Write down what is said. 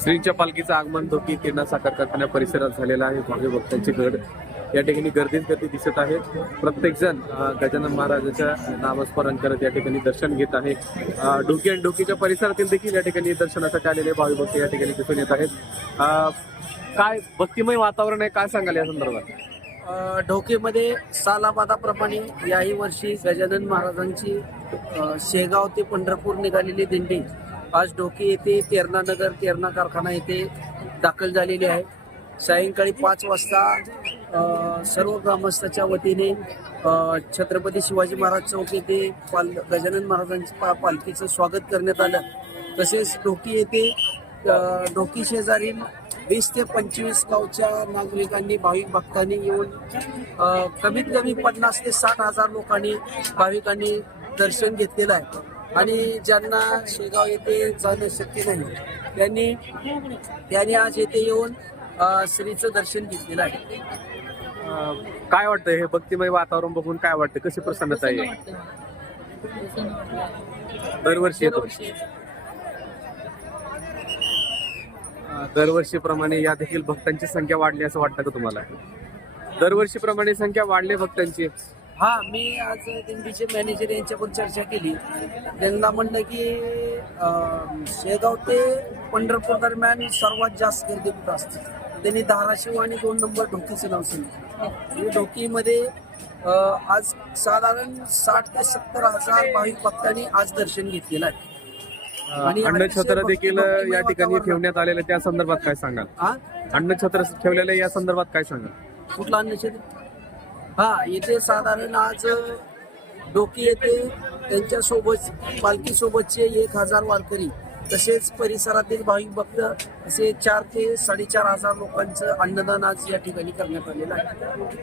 श्रींच्या पालखीचं आगमन धोकी किरणा साखर कारखान्या परिसरात झालेला आहे. भावी भक्तांची गड या ठिकाणी गर्दीच गर्दी दिसत आहे. प्रत्येक जण गजानन महाराजाच्या नामस्मरण करत या ठिकाणी दर्शन घेत आहे. अ, ढोकी आणि ढोकीच्या परिसरातील देखील या ठिकाणी दर्शनासाठी आलेले भावी भक्त या ठिकाणी दिसून येत आहेत. काय भक्तिमय वातावरण आहे काय सांगाल या संदर्भात? ढोकेमध्ये सालाबादाप्रमाणे याही वर्षी गजानन महाराजांची शेगाव ते पंढरपूर निघालेली दिंडी आज ढोकी येथे तेरणा नगर तेरणा कारखाना येथे दाखल झालेली आहे. सायंकाळी पाच वाजता सर्व ग्रामस्थाच्या वतीने छत्रपती शिवाजी महाराज चौक येथे पाल गजानन महाराजांच्या पा पालखीचं स्वागत करण्यात आलं. तसेच ढोकी येथे ढोकी शेजारील वीस ते पंचवीस गावच्या नागरिकांनी भाविक भक्तांनी येऊन कमीत कमी पन्नास ते साठ हजार लोकांनी भाविकांनी दर्शन घेतलेलं आहे. आणि ज्यांना शेगाव येथे जाणं शक्य नाही त्यांनी त्यांनी आज येथे येऊन श्रीचं दर्शन घेतलेलं आहे. काय वाटतं हे भक्तिमय वातावरण बघून काय वाटतं कशी प्रसन्नता आहे? दरवर्षी येतो. दरवर्षीप्रमाणे या देखील भक्तांची संख्या वाढली असं वाटतं का तुम्हाला? दरवर्षीप्रमाणे संख्या वाढली भक्तांची. हा मी आज दिंडीचे मॅनेजर यांच्याकडून चर्चा केली. त्यांना म्हणलं की शेगाव ते पंढरपूर दरम्यान सर्वात जास्त गर्दी कुठं असते? त्यांनी धाराशिव आणि दोन नंबर ढोकीचं नाव सांगितलं. ढोकीमध्ये आज साधारण साठ ते सत्तर हजार भाविक भक्तांनी आज दर्शन घेतलेलं आहे. आणि अन्नछत्र देखील या ठिकाणी. ठेवण्यात आलेलं त्या संदर्भात काय सांगाल? हा अन्नछत्र ठेवलेलं या संदर्भात काय सांगाल? कुठला अन्नछत्र हा इथे साधारण आज डोकी येते त्यांच्यासोबत पालखीसोबतचे एक हजार वारकरी तसेच परिसरातील भाविक भक्त असे चार ते साडेचार हजार लोकांचं अन्नदान आज या ठिकाणी करण्यात आलेलं आहे.